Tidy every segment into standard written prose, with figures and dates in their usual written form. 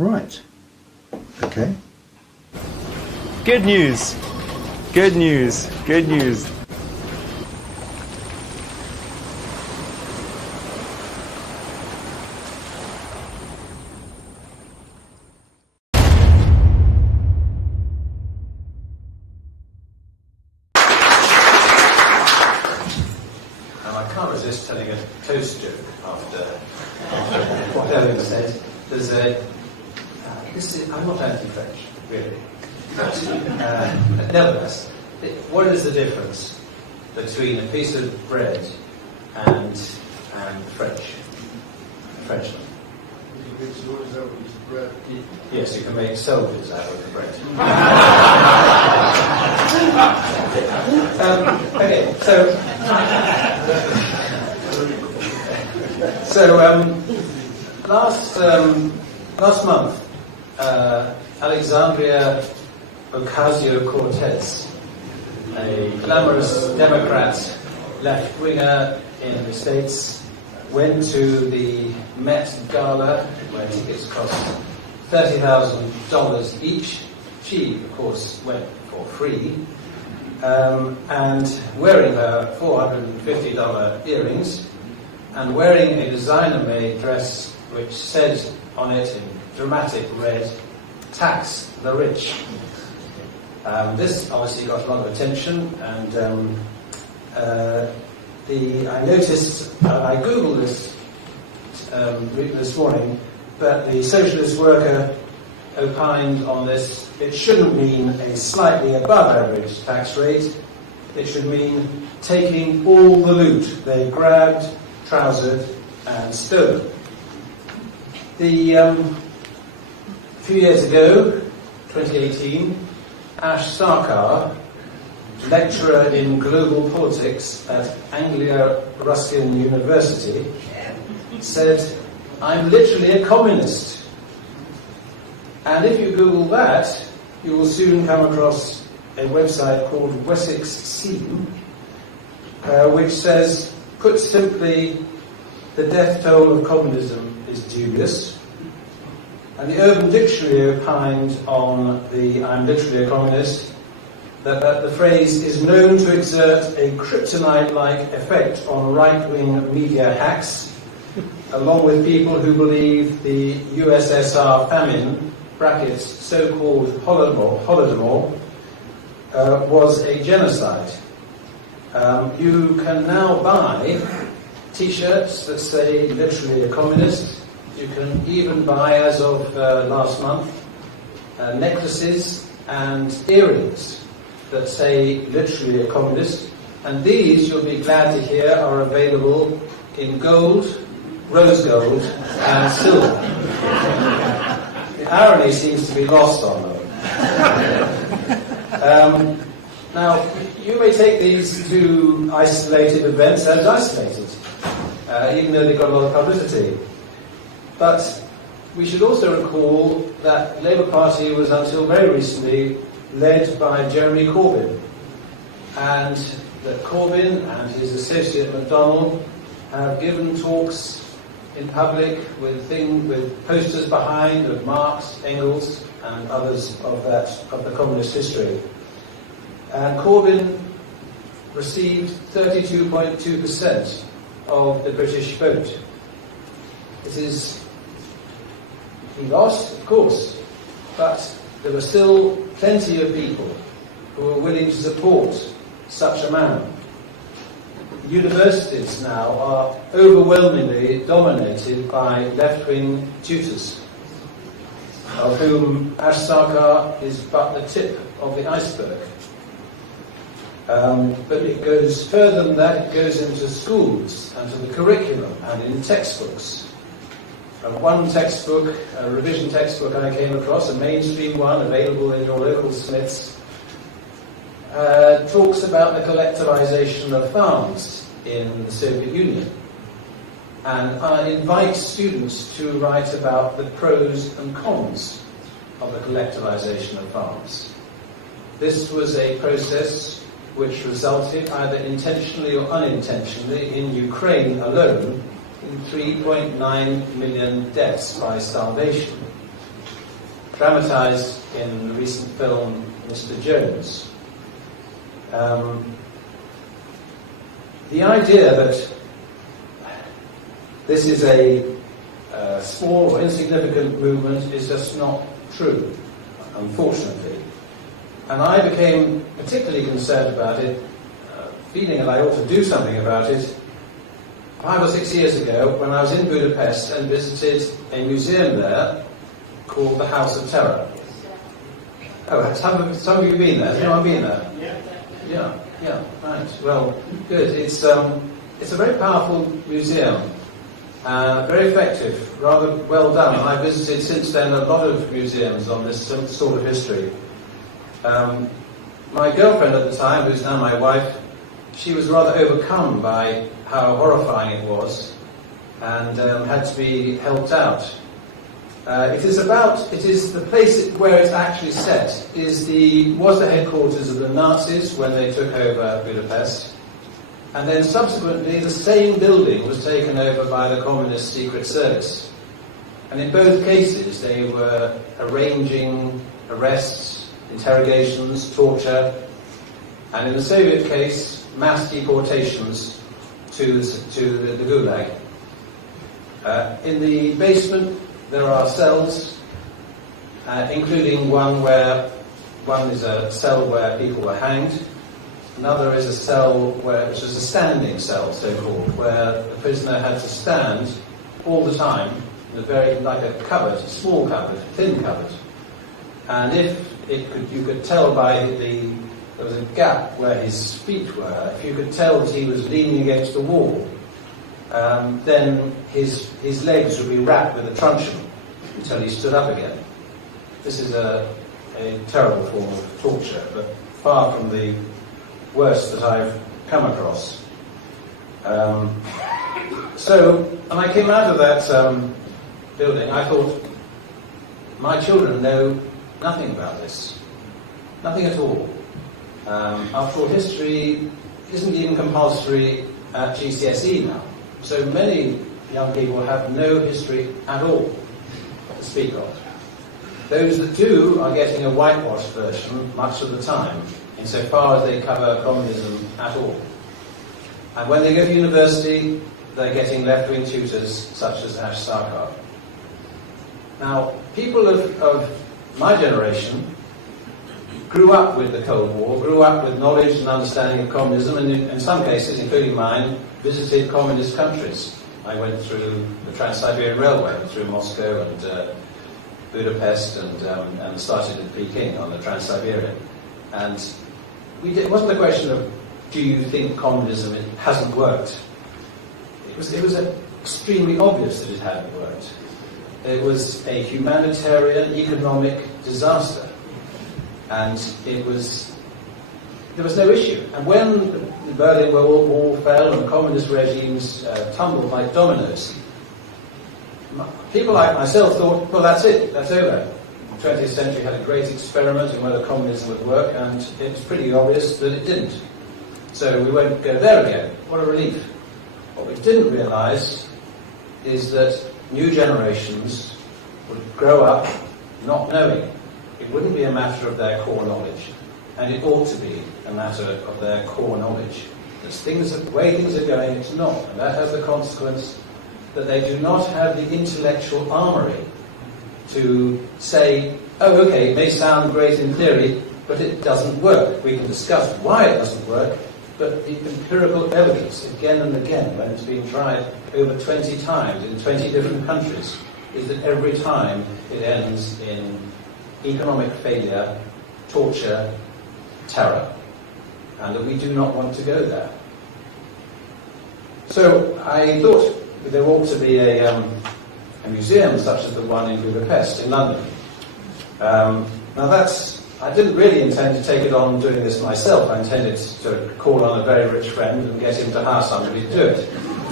Right. Okay. Good news. Good news. Good news. I can't resist telling a toast joke after what Owen said. There's I'm not anti-French, really. But nevertheless, what is the difference between a piece of bread and French? Frenchman. Yes, you can make soldiers out of the bread. Okay, so last month, Alexandria Ocasio-Cortez, a glamorous Democrat left-winger in the States, went to the Met Gala, where tickets cost $30,000 each. She, of course, went for free, and wearing her $450 earrings, and wearing a designer-made dress which said on it in dramatic red, "Tax the rich." This obviously got a lot of attention, and I noticed, I googled this this morning, that the socialist worker opined on this. It shouldn't mean a slightly above average tax rate. It should mean taking all the loot they grabbed, trousered, and stolen. A few years ago, 2018, Ash Sarkar, lecturer in global politics at Anglia Ruskin University, said, "I'm literally a communist." And if you Google that, you will soon come across a website called Wessex Scene, which says, put simply, the death toll of communism is dubious. And the Urban Dictionary opined on the "I'm literally a communist" that the phrase is known to exert a kryptonite-like effect on right-wing media hacks, along with people who believe the USSR famine, brackets, so-called Holodomor, was a genocide. You can now buy T-shirts that say "literally a communist." You can even buy, as of last month, necklaces and earrings that say "literally a communist." And these, you'll be glad to hear, are available in gold, rose gold, and silver. The irony seems to be lost on them. Now, you may take these two isolated events as isolated, even though they've got a lot of publicity. But we should also recall that the Labour Party was until very recently led by Jeremy Corbyn, and that Corbyn and his associate MacDonald have given talks in public with posters behind of Marx, Engels, and others of the communist history. And Corbyn received 32.2% of the British vote. He lost, of course, but there were still plenty of people who were willing to support such a man. Universities now are overwhelmingly dominated by left-wing tutors, of whom Ash Sarkar is but the tip of the iceberg. But it goes further than that. It goes into schools and to the curriculum and in textbooks. One textbook, a revision textbook I came across, a mainstream one available in your local Smiths, talks about the collectivization of farms in the Soviet Union, and invites students to write about the pros and cons of the collectivization of farms. This was a process which resulted, either intentionally or unintentionally, in Ukraine alone, in 3.9 million deaths by starvation. dramatised in the recent film Mr. Jones. The idea that this is a small or insignificant movement is just not true, unfortunately. And I became particularly concerned about it, feeling that I ought to do something about it, 5 or 6 years ago when I was in Budapest and visited a museum there called the House of Terror. Oh, some of you been there? Has anyone been there? Yeah, right. Well, good. It's a very powerful museum, very effective, rather well done. And I've visited since then a lot of museums on this sort of history. My girlfriend at the time, who's now my wife, she was rather overcome by how horrifying it was, and had to be helped out. It is the place where it's actually set was the headquarters of the Nazis when they took over Budapest, and then subsequently the same building was taken over by the Communist Secret Service. And in both cases they were arranging arrests, interrogations, torture, and in the Soviet case, mass deportations to the Gulag. In the basement there are cells, including one is a cell where people were hanged. Another is a cell which is a standing cell, so-called, where the prisoner had to stand all the time in like a cupboard, small cupboard, thin cupboard. And you could tell by there was a gap where his feet were. If you could tell that he was leaning against the wall, then his legs would be wrapped with a truncheon until he stood up again. This is a terrible form of torture, but far from the worst that I've come across. So, when I came out of that building, I thought, my children know nothing about this. Nothing at all. After all, history isn't even compulsory at GCSE now. So many young people have no history at all to speak of. Those that do are getting a whitewashed version much of the time, insofar as they cover communism at all. And when they go to university, they're getting left-wing tutors such as Ash Sarkar. Now, people of my generation grew up with the Cold War, grew up with knowledge and understanding of communism, and in some cases, including mine, visited communist countries. I went through the Trans-Siberian Railway, through Moscow and Budapest, and started in Peking on the Trans-Siberian. And it wasn't a question of, do you think communism hasn't worked? It was extremely obvious that it hadn't worked. It was a humanitarian, economic disaster. And there was no issue. And when the Berlin Wall fell and communist regimes tumbled like dominoes, people like myself thought, well, that's it, that's over. The 20th century had a great experiment in whether communism would work, and it was pretty obvious that it didn't. So we won't go there again. What a relief. What we didn't realise is that new generations would grow up not knowing. It wouldn't be a matter of their core knowledge, and it ought to be a matter of their core knowledge. The way things are going, it's not, and that has the consequence that they do not have the intellectual armoury to say, oh, okay, it may sound great in theory, but it doesn't work. We can discuss why it doesn't work, but the empirical evidence, again and again, when it's been tried over 20 times in 20 different countries, is that every time it ends in economic failure, torture, terror, and that we do not want to go there. So I thought that there ought to be a museum such as the one in Budapest, in London. Now I didn't really intend to take it on doing this myself. I intended to call on a very rich friend and get him to hire somebody to do it.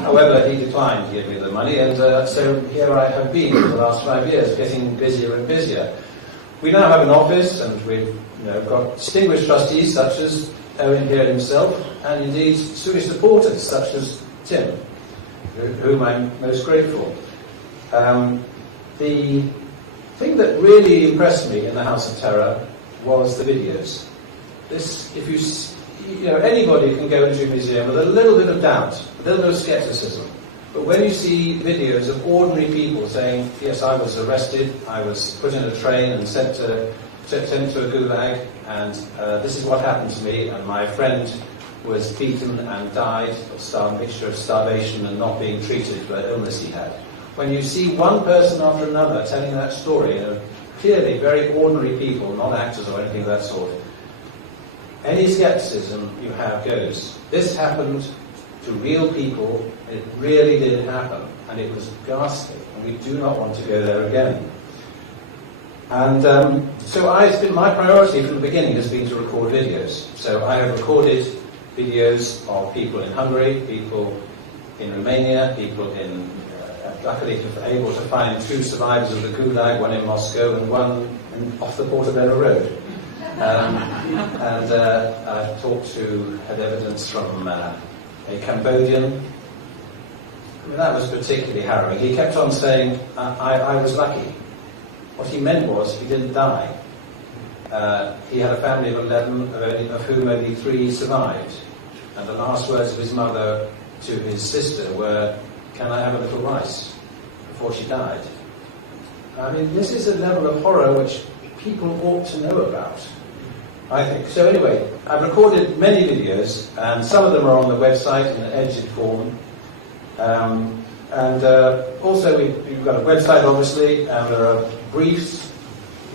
However, he declined to give me the money, and so here I have been for the last 5 years, getting busier and busier. We now have an office, and we've got distinguished trustees such as Owen here himself, and indeed Swedish supporters such as Tim, whom I'm most grateful. The thing that really impressed me in the House of Terror was the videos. This, if you know, anybody can go into a museum with a little bit of doubt, a little bit of skepticism. But when you see videos of ordinary people saying, yes, I was arrested, I was put in a train and sent to a gulag, and this is what happened to me, and my friend was beaten and died of mixture of starvation and not being treated for an illness he had. When you see one person after another telling that story, you know, clearly very ordinary people, not actors or anything of that sort, any skepticism you have goes. This happened to real people, it really did happen, and it was ghastly, and we do not want to go there again. And so it's been my priority from the beginning has been to record videos. So I have recorded videos of people in Hungary, people in Romania, people in, luckily able to find 2 survivors of the gulag, one in Moscow and one off the Portobello Road. I've had evidence from a Cambodian. I mean, that was particularly harrowing. He kept on saying, I was lucky. What he meant was he didn't die. He had a family of 11, of whom only 3 survived. And the last words of his mother to his sister were, can I have a little rice? Before she died. I mean, this is a level of horror which people ought to know about, I think. So anyway, I've recorded many videos, and some of them are on the website in an edited form. Also we've got a website, obviously, and there are briefs,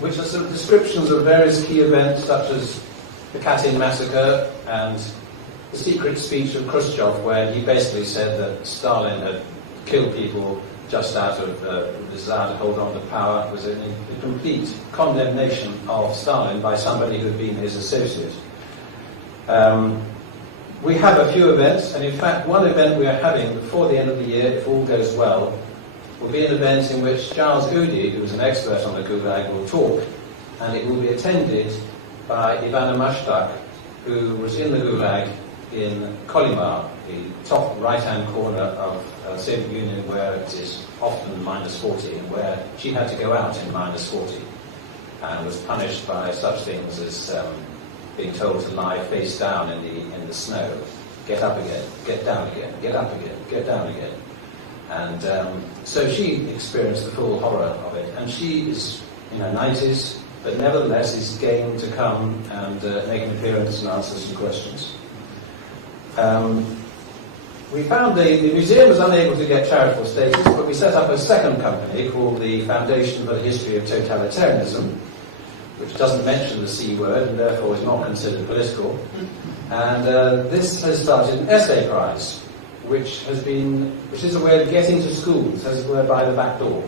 which are sort of descriptions of various key events, such as the Katyn massacre and the secret speech of Khrushchev, where he basically said that Stalin had killed people just out of the desire to hold on to power. It was a complete condemnation of Stalin by somebody who had been his associate. We have a few events, and in fact one event we are having before the end of the year, if all goes well, will be an event in which Charles Udi, who is an expert on the Gulag, will talk, and it will be attended by Ivana Mashtak, who was in the Gulag in Kolimar, the top right-hand corner of the Soviet Union, where it is often -40, and where she had to go out in -40, and was punished by such things as being told to lie face down in the snow, get up again, get down again, get up again, get down again. And so she experienced the full horror of it, and she is in her 90s, but nevertheless is game to come and make an appearance and answer some questions. We found the museum was unable to get charitable status, but we set up a second company called the Foundation for the History of Totalitarianism, which doesn't mention the C word and therefore is not considered political. And this has started an essay prize, which is a way of getting to schools, as it were, by the back door.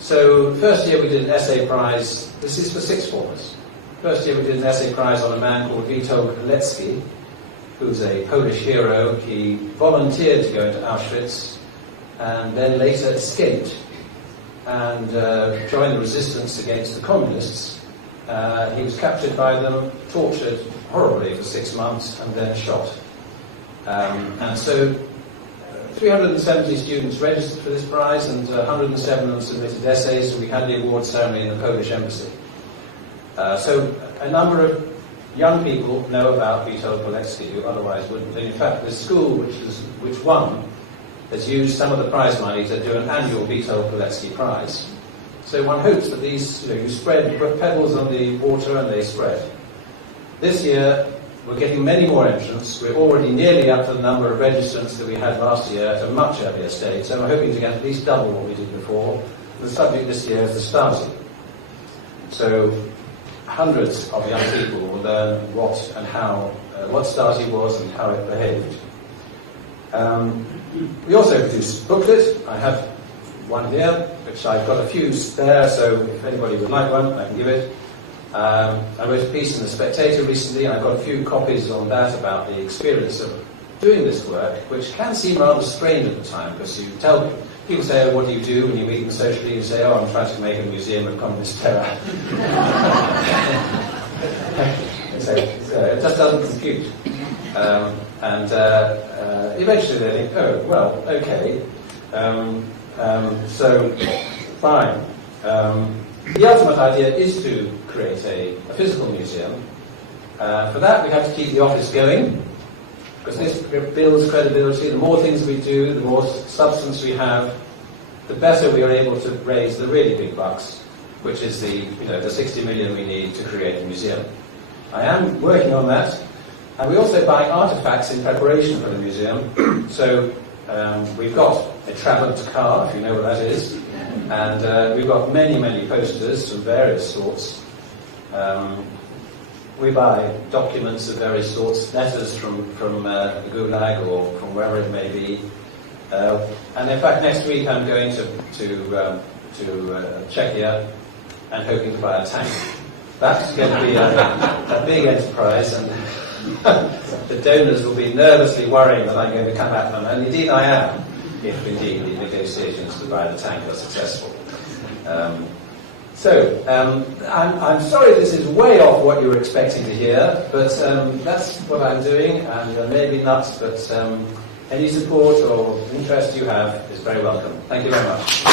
So first year we did an essay prize. This is for sixth formers. First year we did an essay prize on a man called Witold Pilecki, who's a Polish hero. He volunteered to go into Auschwitz and then later escaped and joined the resistance against the communists. He was captured by them, tortured horribly for 6 months, and then shot. And so 370 students registered for this prize, and 107 of them submitted essays, so we had the award ceremony in the Polish embassy. So a number of young people know about Witold Pilecki who otherwise wouldn't. And in fact, the school which won has used some of the prize money to do an annual Witold Pilecki prize. So one hopes that these, you spread pebbles on the water and they spread. This year, we're getting many more entrants. We're already nearly up to the number of registrants that we had last year at a much earlier stage, so we're hoping to get at least double what we did before. The subject this year is the Stasi. So hundreds of young people will learn what and how, what Stasi was and how it behaved. We also produced a booklet. I have one here, which I've got a few spare, so if anybody would like one, I can give it. I wrote a piece in The Spectator recently, and I've got a few copies on that about the experience of doing this work, which can seem rather strange at the time, because you tell people say, oh, what do you do when you meet them socially? You say, oh, I'm trying to make a museum of communist terror. So it just doesn't compute. Eventually they think, oh, well, okay, so fine. The ultimate idea is to create a physical museum. For that, we have to keep the office going, because this builds credibility. The more things we do, the more substance we have, the better we are able to raise the really big bucks, which is the 60 million we need to create a museum. I am working on that, and we also buy artifacts in preparation for the museum. So we've got a Trabant car, if you know what that is, and we've got many, many posters of various sorts. We buy documents of various sorts, letters from the Gulag or from wherever it may be. And in fact, next week I'm going to Czechia and hoping to buy a tank. That's going to be a big enterprise, and the donors will be nervously worrying that I'm going to come at them, and indeed I am, if indeed the negotiations to buy the tank are successful. I'm sorry this is way off what you were expecting to hear, but that's what I'm doing, and maybe nuts, but any support or interest you have is very welcome. Thank you very much.